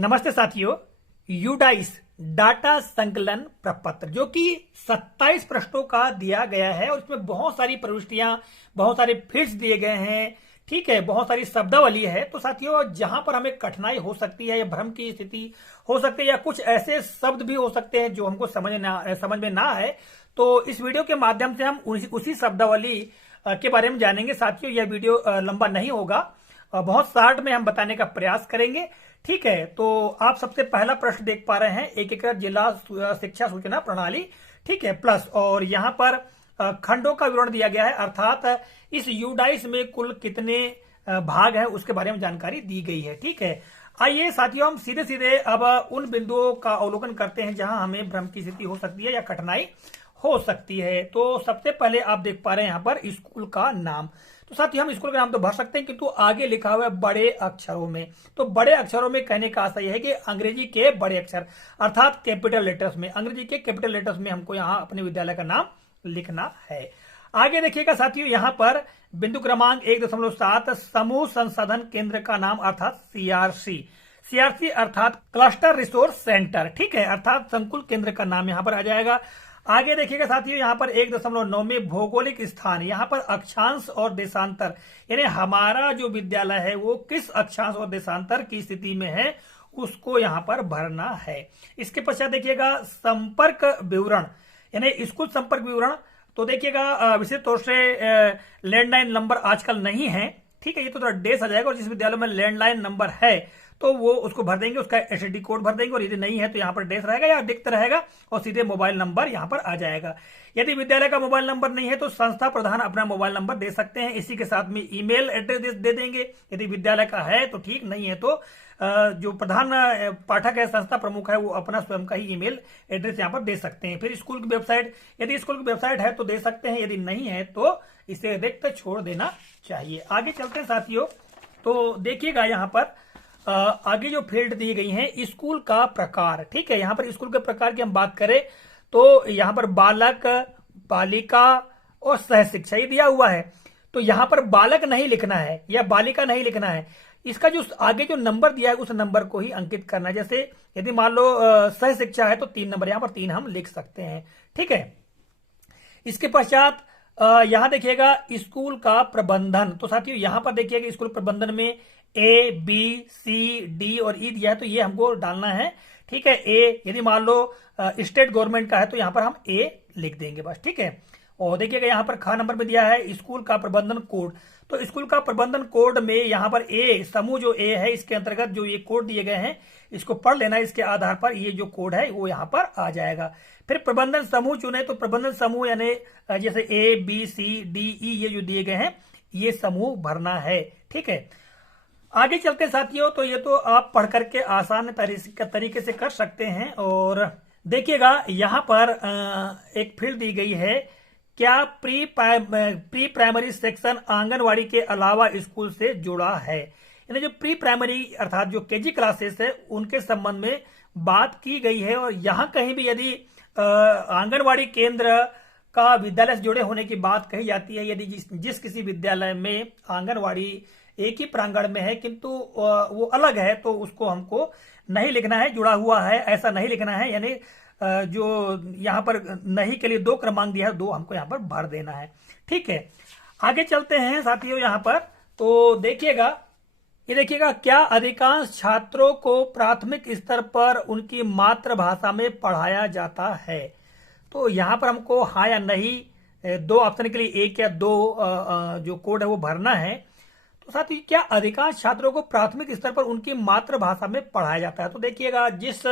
नमस्ते साथियों। UDISE data संकलन प्रपत्र जो कि 27 प्रश्नों का दिया गया है और इसमें बहुत सारी प्रविष्टियां, बहुत सारे फील्ड्स दिए गए हैं। ठीक है, बहुत सारी शब्दावली है। तो साथियों, जहां पर हमें कठिनाई हो सकती है या भ्रम की स्थिति हो सकती है या कुछ ऐसे शब्द भी हो सकते हैं जो हमको समझ में ना आए, तो इस वीडियो के माध्यम से हम उसी शब्दावली के बारे में जानेंगे। साथियों, यह वीडियो लंबा नहीं होगा, बहुत शार्ट में हम बताने का प्रयास करेंगे। ठीक है, तो आप सबसे पहला प्रश्न देख पा रहे हैं, एकीकृत जिला शिक्षा सूचना प्रणाली। ठीक है, प्लस और यहाँ पर खंडों का विवरण दिया गया है, अर्थात इस यूडाइस में कुल कितने भाग हैं उसके बारे में जानकारी दी गई है। ठीक है, आइए साथियों, हम सीधे सीधे अब उन बिंदुओं का अवलोकन करते हैं जहां हमें भ्रम की स्थिति हो सकती है या कठिनाई हो सकती है। तो सबसे पहले आप देख पा रहे हैं यहाँ पर स्कूल का नाम। तो साथियों, हम स्कूल का नाम तो भर सकते हैं किंतु आगे लिखा हुआ है बड़े अक्षरों में। तो बड़े अक्षरों में कहने का आशय है कि अंग्रेजी के बड़े अक्षर अर्थात कैपिटल लेटर्स में, अंग्रेजी के कैपिटल लेटर्स में हमको यहाँ अपने विद्यालय का नाम लिखना है। आगे देखिएगा साथियों, यहाँ पर बिंदु क्रमांक 1.7 समूह संसाधन केंद्र का नाम अर्थात सीआरसी अर्थात क्लस्टर रिसोर्स सेंटर। ठीक है, अर्थात संकुल केंद्र का नाम यहाँ पर आ जाएगा। आगे देखिएगा साथियों, यहाँ पर 1.9 में भौगोलिक स्थान, यहाँ पर अक्षांश और देशांतर, यानी हमारा जो विद्यालय है वो किस अक्षांश और देशांतर की स्थिति में है उसको यहाँ पर भरना है। इसके पश्चात देखिएगा संपर्क विवरण, यानी स्कूल संपर्क विवरण। तो देखिएगा विशेष तौर से लैंडलाइन नंबर आजकल नहीं है। ठीक है, ये तो थोड़ा डेस आ जाएगा, और जिस विद्यालय में लैंडलाइन नंबर है तो वो उसको भर देंगे, उसका एसटीडी कोड भर देंगे, और यदि नहीं है तो यहाँ पर डेस रहेगा या दिक्कत रहेगा और सीधे मोबाइल नंबर यहाँ पर आ जाएगा। यदि विद्यालय का मोबाइल नंबर नहीं है तो संस्था प्रधान अपना मोबाइल नंबर दे सकते हैं, इसी के साथ में ईमेल एड्रेस दे देंगे। यदि विद्यालय का है तो ठीक, नहीं है तो जो प्रधान पाठक है, संस्था प्रमुख है, वो अपना स्वयं का ही ईमेल एड्रेस यहाँ पर दे सकते हैं। फिर स्कूल की वेबसाइट, यदि स्कूल की वेबसाइट है तो दे सकते हैं, यदि नहीं है तो इसे रिक्त छोड़ देना चाहिए। आगे चलते हैं साथियों, तो देखिएगा यहाँ पर आगे जो फील्ड दी गई है, स्कूल का प्रकार। ठीक है, यहाँ पर स्कूल के प्रकार की हम बात करें तो यहाँ पर बालक, बालिका और सह शिक्षा ये दिया हुआ है। तो यहाँ पर बालक नहीं लिखना है या बालिका नहीं लिखना है, इसका जो आगे जो नंबर दिया है उस नंबर को ही अंकित करना है। जैसे यदि मान लो सह शिक्षा है तो 3 नंबर, यहाँ पर 3 हम लिख सकते हैं। ठीक है, इसके पश्चात यहाँ देखिएगा स्कूल का प्रबंधन। तो साथियों, यहाँ पर देखिएगा स्कूल प्रबंधन में ए बी सी डी और ई दिया है, तो ये हमको डालना है। ठीक है, ए यदि मान लो स्टेट गवर्नमेंट का है तो यहाँ पर हम ए लिख देंगे बस। ठीक है, और देखिएगा यहाँ पर खा नंबर में दिया है स्कूल का प्रबंधन कोड। तो स्कूल का प्रबंधन कोड में यहाँ पर ए समूह जो ए है, इसके अंतर्गत जो ये कोड दिए गए हैं इसको पढ़ लेना, इसके आधार पर ये जो कोड है वो यहाँ पर आ जाएगा। फिर प्रबंधन समूह चुने, तो प्रबंधन समूह यानी जैसे A B C D E ये जो दिए गए हैं ये समूह भरना है। ठीक है, आगे चलते साथियों, तो ये तो आप पढ़ करके आसान तरीके से कर सकते हैं। और देखिएगा यहाँ पर एक फील्ड दी गई है, क्या प्री प्राइमरी सेक्शन आंगनवाड़ी के अलावा स्कूल से जुड़ा है। यानी जो प्री प्राइमरी अर्थात जो केजी क्लासेस है उनके संबंध में बात की गई है, और यहाँ कहीं भी यदि आंगनवाड़ी केंद्र का विद्यालय से जुड़े होने की बात कही जाती है, यदि जिस किसी विद्यालय में आंगनवाड़ी एक ही प्रांगण में है किंतु वो अलग है, तो उसको हमको नहीं लिखना है, जुड़ा हुआ है ऐसा नहीं लिखना है। यानी जो यहाँ पर नहीं के लिए 2 क्रमांक दिया है, 2 हमको यहाँ पर भर देना है। ठीक है, आगे चलते हैं साथियों यहाँ पर, तो देखिएगा ये देखिएगा, क्या अधिकांश छात्रों को प्राथमिक स्तर पर उनकी मातृभाषा में पढ़ाया जाता है। तो यहाँ पर हमको हाँ या नहीं 2 ऑप्शन के लिए 1 या 2 जो कोड है वो भरना है। तो साथ ही क्या अधिकांश छात्रों को प्राथमिक स्तर पर उनकी मातृभाषा में पढ़ाया जाता है। तो देखिएगा जिस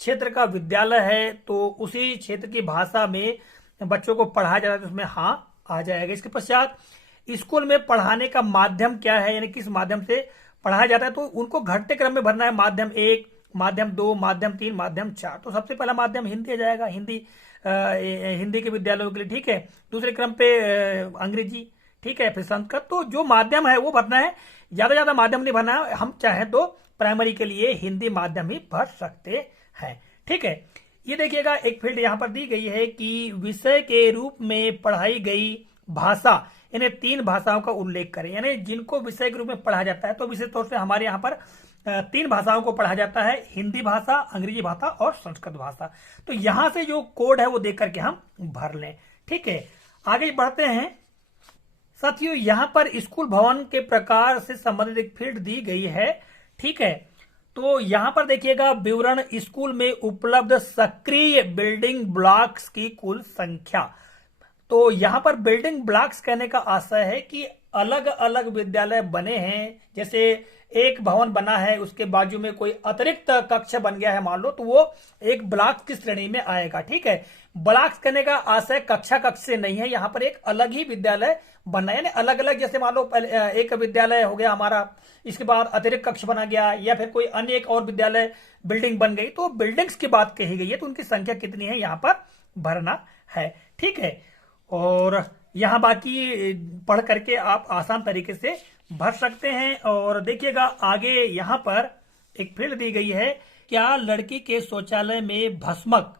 क्षेत्र का विद्यालय है तो उसी क्षेत्र की भाषा में बच्चों को पढ़ाया जाता है, तो उसमें हाँ आ जाएगा। इसके पश्चात स्कूल में पढ़ाने का माध्यम क्या है, यानी किस माध्यम से पढ़ाया जाता है, तो उनको घटते क्रम में भरना है, माध्यम 1, माध्यम 2, माध्यम 3, माध्यम 4। तो सबसे पहला माध्यम हिंदी आ जाएगा, हिंदी के विद्यालयों के लिए। ठीक है, दूसरे क्रम पे अंग्रेजी। ठीक है, फिर संस्कृत। तो जो माध्यम है वो भरना है, ज्यादा माध्यम नहीं भरना है। हम चाहें तो प्राइमरी के लिए हिंदी माध्यम ही भर सकते हैं। ठीक है, ये देखिएगा एक फील्ड यहाँ पर दी गई है कि विषय के रूप में पढ़ाई गई भाषा, इन्हें 3 भाषाओं का उल्लेख करें, यानी जिनको विषय के रूप में पढ़ा जाता है। तो विशेष तौर से हमारे यहाँ पर तीन भाषाओं को पढ़ा जाता है, हिंदी भाषा, अंग्रेजी भाषा और संस्कृत भाषा। तो यहां से जो कोड है वो देख करके हम भर लें। ठीक है, आगे बढ़ते हैं साथियों। यहां पर स्कूल भवन के प्रकार से संबंधित एक फील्ड दी गई है। ठीक है, तो यहां पर देखिएगा विवरण, स्कूल में उपलब्ध सक्रिय बिल्डिंग ब्लॉक्स की कुल संख्या। तो यहां पर बिल्डिंग ब्लॉक्स कहने का आशय है कि अलग अलग विद्यालय बने हैं, जैसे एक भवन बना है, उसके बाजू में कोई अतिरिक्त कक्ष बन गया है मान लो, तो वो एक ब्लॉक की श्रेणी में आएगा। ठीक है, ब्लॉक्स कहने का आशय कक्षा कक्ष से नहीं है, यहाँ पर एक अलग ही विद्यालय बनना है, यानी अलग अलग, जैसे मान लो एक विद्यालय हो गया हमारा, इसके बाद अतिरिक्त कक्ष बना गया, या फिर कोई अन्य एक और विद्यालय बिल्डिंग बन गई, तो बिल्डिंग्स की बात कही गई है, तो उनकी संख्या कितनी है यहाँ पर भरना है। ठीक है, और यहां बाकी पढ़ करके आप आसान तरीके से भर सकते हैं। और देखिएगा आगे यहां पर एक फील्ड दी गई है, क्या लड़की के शौचालय में भस्मक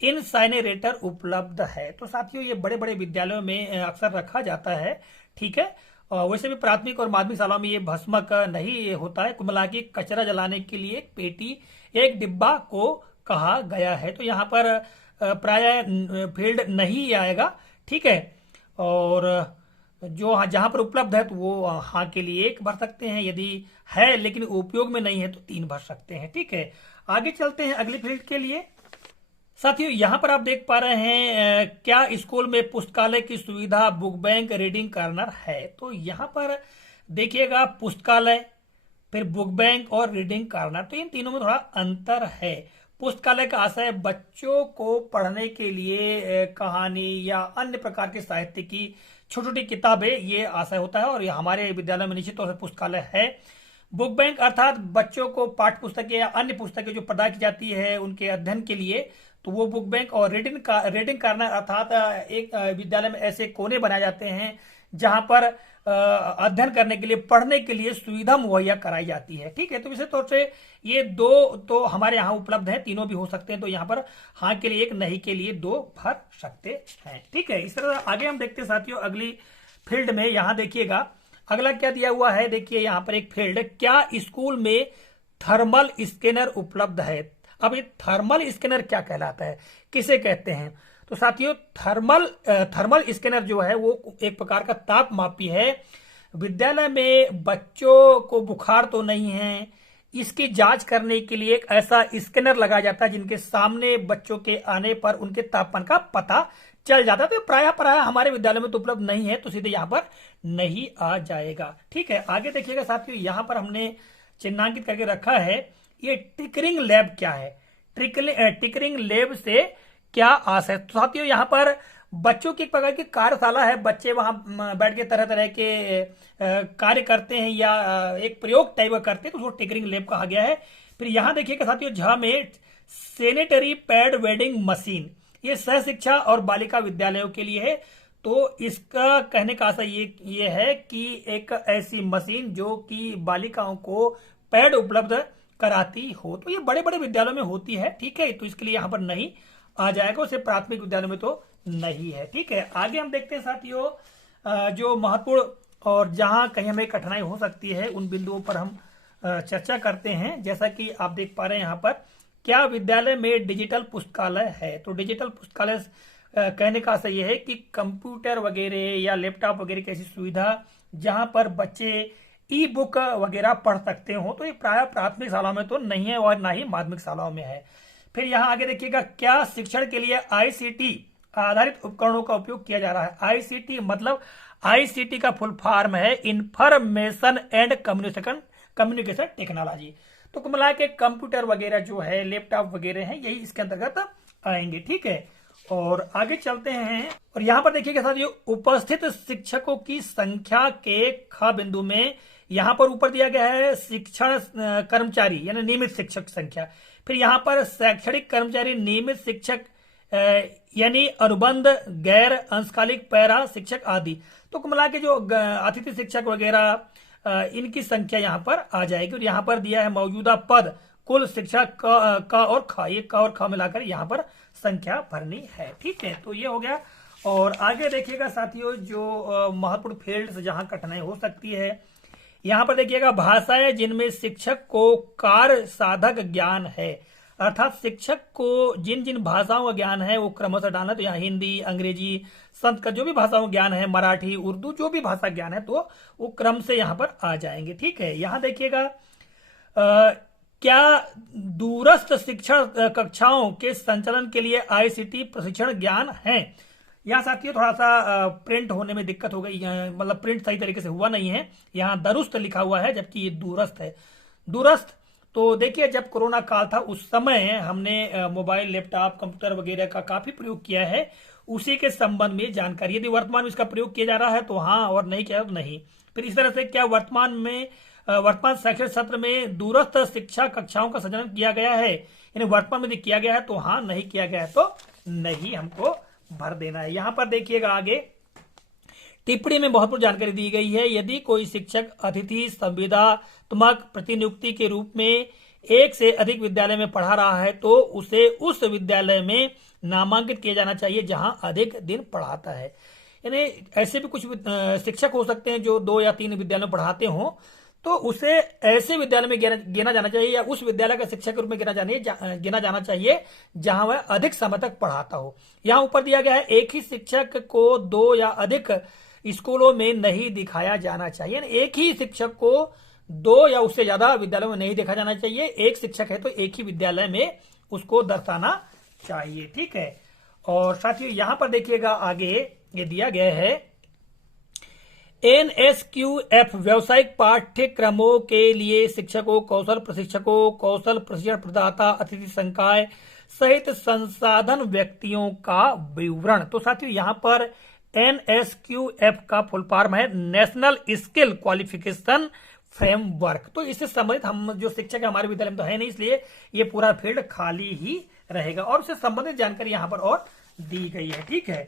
इनसाइनरेटर उपलब्ध है। तो साथियों ये बड़े बड़े विद्यालयों में अक्सर रखा जाता है। ठीक है, और वैसे भी प्राथमिक और माध्यमिक शालाओं में ये भस्मक नहीं होता है, कुल मिला के कचरा जलाने के लिए एक पेटी, एक डिब्बा को कहा गया है। तो यहाँ पर प्राय फील्ड नहीं आएगा। ठीक है, और जो जहां पर उपलब्ध है तो वो हाँ के लिए एक भर सकते हैं, यदि है लेकिन उपयोग में नहीं है तो 3 भर सकते हैं। ठीक है, आगे चलते हैं अगली फील्ड के लिए। साथियों यहां पर आप देख पा रहे हैं क्या स्कूल में पुस्तकालय की सुविधा, बुक बैंक, रीडिंग कॉर्नर है। तो यहां पर देखिएगा पुस्तकालय, फिर बुक बैंक और रीडिंग कॉर्नर, तो इन तीनों में थोड़ा अंतर है। पुस्तकालय का आशय बच्चों को पढ़ने के लिए कहानी या अन्य प्रकार के साहित्य की छोटी छोटी किताबें, ये आशय होता है, और ये हमारे विद्यालय में निश्चित तौर से पुस्तकालय है। बुक बैंक अर्थात बच्चों को पाठ्य पुस्तकें या अन्य पुस्तकें जो प्रदान की जाती है उनके अध्ययन के लिए, तो वो बुक बैंक। और रीडिंग कॉर्नर अर्थात एक विद्यालय में ऐसे कोने बनाए जाते हैं जहां पर अध्ययन करने के लिए, पढ़ने के लिए सुविधा मुहैया कराई जाती है। ठीक है, तो विशेष तौर से ये 2 तो हमारे यहाँ उपलब्ध है, तीनों भी हो सकते हैं, तो यहाँ पर हाँ के लिए 1, नहीं के लिए 2 भर सकते हैं। ठीक है, इस तरह आगे हम देखते हैं साथियों अगली फील्ड में। यहाँ देखिएगा अगला क्या दिया हुआ है, देखिए यहाँ पर एक फील्ड, क्या स्कूल में थर्मल स्कैनर उपलब्ध है। अब ये थर्मल स्कैनर क्या कहलाता है, किसे कहते हैं। तो साथियों थर्मल स्कैनर जो है वो एक प्रकार का ताप मापी है। विद्यालय में बच्चों को बुखार तो नहीं है, इसकी जांच करने के लिए एक ऐसा स्कैनर लगाया जाता है जिनके सामने बच्चों के आने पर उनके तापमान का पता चल जाता है। तो प्राय हमारे विद्यालय में तो उपलब्ध नहीं है, तो सीधे यहाँ पर नहीं आ जाएगा। ठीक है, आगे देखिएगा साथियों यहाँ पर हमने चिन्हांकित करके रखा है, ये टिकरिंग लैब क्या है। टिकरिंग लैब से क्या आशय। तो साथियों यहाँ पर बच्चों की एक प्रकार की कार्यशाला है, बच्चे वहां बैठ के तरह तरह के कार्य करते हैं या एक प्रयोग टाइप का करते हैं, तो उसको टिकरिंग लैब कहा गया है। फिर यहाँ देखिएगा साथियों झ में सैनिटरी पैड वेडिंग मशीन, ये सह शिक्षा और बालिका विद्यालयों के लिए है। तो इसका कहने का आशय ये है कि एक ऐसी मशीन जो कि बालिकाओं को पैड उपलब्ध कराती हो, तो ये बड़े बड़े विद्यालयों में होती है। ठीक है, तो इसके लिए यहाँ पर नहीं आ जाएगा, उसे प्राथमिक विद्यालय में तो नहीं है। ठीक है, आगे हम देखते हैं साथियों जो महत्वपूर्ण और जहां कहीं हमें कठिनाई हो सकती है उन बिंदुओं पर हम चर्चा करते हैं। जैसा कि आप देख पा रहे हैं यहाँ पर, क्या विद्यालय में डिजिटल पुस्तकालय है। तो डिजिटल पुस्तकालय कहने का आशय यह है कि कंप्यूटर वगैरह या लैपटॉप वगैरह की ऐसी सुविधा जहां पर बच्चे ई बुक वगैरह पढ़ सकते हो। तो ये प्राय प्राथमिक शालाओं में तो नहीं है और ना ही माध्यमिक शालाओं में है। फिर यहाँ आगे देखिएगा, क्या शिक्षण के लिए आईसीटी आधारित उपकरणों का उपयोग किया जा रहा है। आईसीटी मतलब आईसीटी का फुल फॉर्म है इंफॉर्मेशन एंड कम्युनिकेशन टेक्नोलॉजी। तो कुल मिला के कंप्यूटर वगैरह जो है, लैपटॉप वगैरह है, यही इसके अंतर्गत आएंगे। ठीक है, और आगे चलते हैं और यहाँ पर देखिएगा साथियों उपस्थित शिक्षकों की संख्या के ख बिंदु में यहाँ पर ऊपर दिया गया है शिक्षण कर्मचारी यानी नियमित शिक्षक संख्या। फिर यहाँ पर शैक्षणिक कर्मचारी, नियमित शिक्षक यानी अनुबंध, गैर अंशकालिक, पैरा शिक्षक आदि। तो कुल मिला के जो अतिथि शिक्षक वगैरह इनकी संख्या यहाँ पर आ जाएगी। और यहाँ पर दिया है मौजूदा पद, कुल शिक्षक क और ख, ये क और ख मिलाकर यहाँ पर संख्या भरनी है। ठीक है, तो ये हो गया। और आगे देखिएगा साथियों जो महत्वपूर्ण फील्ड जहां कठिनाई हो सकती है, यहां पर देखिएगा भाषाएं जिनमें शिक्षक को कार्य साधक ज्ञान है, अर्थात शिक्षक को जिन जिन भाषाओं का ज्ञान है वो क्रमशः डालना। तो यहाँ हिंदी, अंग्रेजी, संस्कृत जो भी भाषाओं का ज्ञान है, मराठी, उर्दू जो भी भाषा ज्ञान है तो वो क्रम से यहाँ पर आ जाएंगे। ठीक है, यहाँ देखिएगा क्या दूरस्थ शिक्षण कक्षाओं के संचालन के लिए आईसीटी प्रशिक्षण ज्ञान है। यहाँ साथियों थोड़ा सा प्रिंट होने में दिक्कत हो गई, मतलब प्रिंट सही तरीके से हुआ नहीं है, यहाँ दुरुस्त लिखा हुआ है जबकि ये दूरस्थ है। दूरस्थ तो देखिए जब कोरोना काल था उस समय हमने मोबाइल, लैपटॉप, कंप्यूटर वगैरह का काफी प्रयोग किया है, उसी के संबंध में जानकारी। यदि वर्तमान में इसका प्रयोग किया जा रहा है तो हाँ, और नहीं किया तो नहीं। फिर इस तरह से क्या वर्तमान शैक्षणिक सत्र में दूरस्थ शिक्षा कक्षाओं का संचालन किया गया है, यानी वर्तमान में किया गया है तो हाँ, नहीं किया गया है तो नहीं, हमको भर देना है। यहां पर देखिएगा आगे टिप्पणी में बहुत जानकारी दी गई है। यदि कोई शिक्षक अतिथि संविदात्मक प्रतिनियुक्ति के रूप में एक से अधिक विद्यालय में पढ़ा रहा है तो उसे उस विद्यालय में नामांकित किया जाना चाहिए जहां अधिक दिन पढ़ाता है। यानी ऐसे भी कुछ शिक्षक हो सकते हैं जो 2 या 3 विद्यालय में पढ़ाते हों, तो उसे ऐसे विद्यालय में गिना जाना चाहिए या उस विद्यालय का शिक्षक के रूप में गिना जाना चाहिए जहां वह अधिक समय तक पढ़ाता हो। यहां ऊपर दिया गया है एक ही शिक्षक को 2 या अधिक स्कूलों में नहीं दिखाया जाना चाहिए। एक ही शिक्षक को 2 या उससे ज्यादा विद्यालयों में नहीं देखा जाना चाहिए। एक शिक्षक है तो एक ही विद्यालय में उसको दर्शाना चाहिए। ठीक है, और साथियों यहां पर देखिएगा आगे ये दिया गया है NSQF व्यावसायिक पाठ्यक्रमों के लिए शिक्षकों, कौशल प्रशिक्षकों, कौशल प्रशिक्षण प्रदाता, अतिथि संकाय सहित संसाधन व्यक्तियों का विवरण। तो साथियों यहां पर NSQF का फुल फॉर्म है नेशनल स्किल क्वालिफिकेशन फ्रेमवर्क। तो इससे संबंधित हम जो शिक्षक है हमारे विद्यालय में तो है नहीं, इसलिए ये पूरा फील्ड खाली ही रहेगा और उससे संबंधित जानकारी यहां पर और दी गई है। ठीक है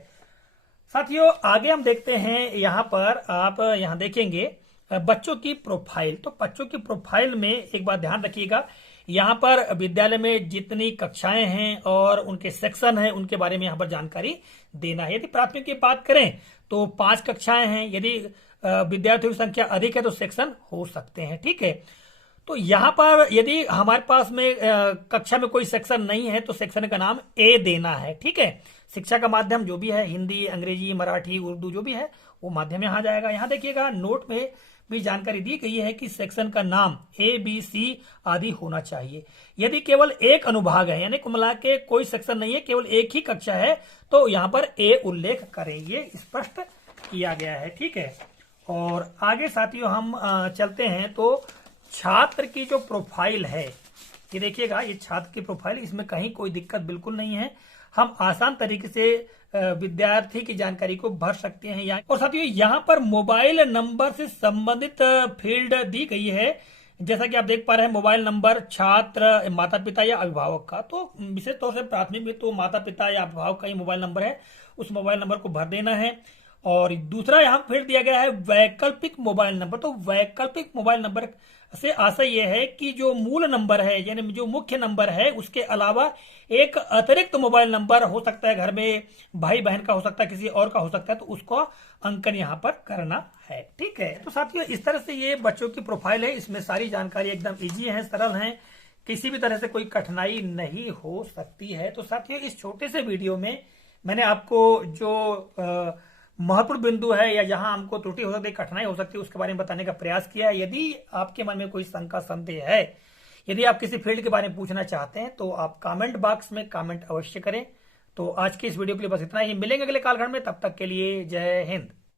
साथियों, आगे हम देखते हैं यहां पर आप यहां देखेंगे बच्चों की प्रोफाइल। तो बच्चों की प्रोफाइल में एक बात ध्यान रखिएगा, यहां पर विद्यालय में जितनी कक्षाएं हैं और उनके सेक्शन हैं उनके बारे में यहां पर जानकारी देना है। यदि प्राथमिक की बात करें तो 5 कक्षाएं हैं, यदि विद्यार्थियों की संख्या अधिक है तो सेक्शन हो सकते हैं। ठीक है, तो यहां पर यदि हमारे पास में कक्षा में कोई सेक्शन नहीं है तो सेक्शन का नाम ए देना है। ठीक है, शिक्षा का माध्यम जो भी है हिंदी, अंग्रेजी, मराठी, उर्दू जो भी है वो माध्यम यहां जाएगा। यहां देखिएगा नोट में भी जानकारी दी गई है कि सेक्शन का नाम ABC आदि होना चाहिए। यदि केवल एक अनुभाग है यानी कुल मिला के कोई सेक्शन नहीं है, केवल एक ही कक्षा है तो यहां पर ए उल्लेख करें, ये स्पष्ट किया गया है। ठीक है, और आगे साथियों हम चलते हैं तो छात्र की जो प्रोफाइल है ये देखिएगा, ये छात्र की प्रोफाइल, इसमें कहीं कोई दिक्कत बिल्कुल नहीं है। हम आसान तरीके से विद्यार्थी की जानकारी को भर सकते हैं यहाँ। और साथियों यहाँ पर मोबाइल नंबर से संबंधित फील्ड दी गई है, जैसा कि आप देख पा रहे हैं मोबाइल नंबर छात्र, माता पिता या अभिभावक का। तो विशेष तौर से प्राथमिक में तो माता पिता या अभिभावक का ही मोबाइल नंबर है, उस मोबाइल नंबर को भर देना है। और दूसरा यहाँ फिर दिया गया है वैकल्पिक मोबाइल नंबर। तो वैकल्पिक मोबाइल नंबर से आशय यह है कि जो मूल नंबर है यानी जो मुख्य नंबर है उसके अलावा एक अतिरिक्त मोबाइल नंबर हो सकता है, घर में भाई बहन का हो सकता है, किसी और का हो सकता है, तो उसको अंकन यहाँ पर करना है। ठीक है, तो साथियों इस तरह से ये बच्चों की प्रोफाइल है, इसमें सारी जानकारी एकदम इजी है, सरल है, किसी भी तरह से कोई कठिनाई नहीं हो सकती है। तो साथियों इस छोटे से वीडियो में मैंने आपको जो महत्वपूर्ण बिंदु है या जहां हमको त्रुटि हो सकती है, कठिनाई हो सकती है, उसके बारे में बताने का प्रयास किया है। यदि आपके मन में कोई शंका संदेह है, यदि आप किसी फील्ड के बारे में पूछना चाहते हैं तो आप कमेंट बॉक्स में कमेंट अवश्य करें। तो आज की इस वीडियो के लिए बस इतना ही, मिलेंगे अगले कालखंड में, तब तक के लिए जय हिंद।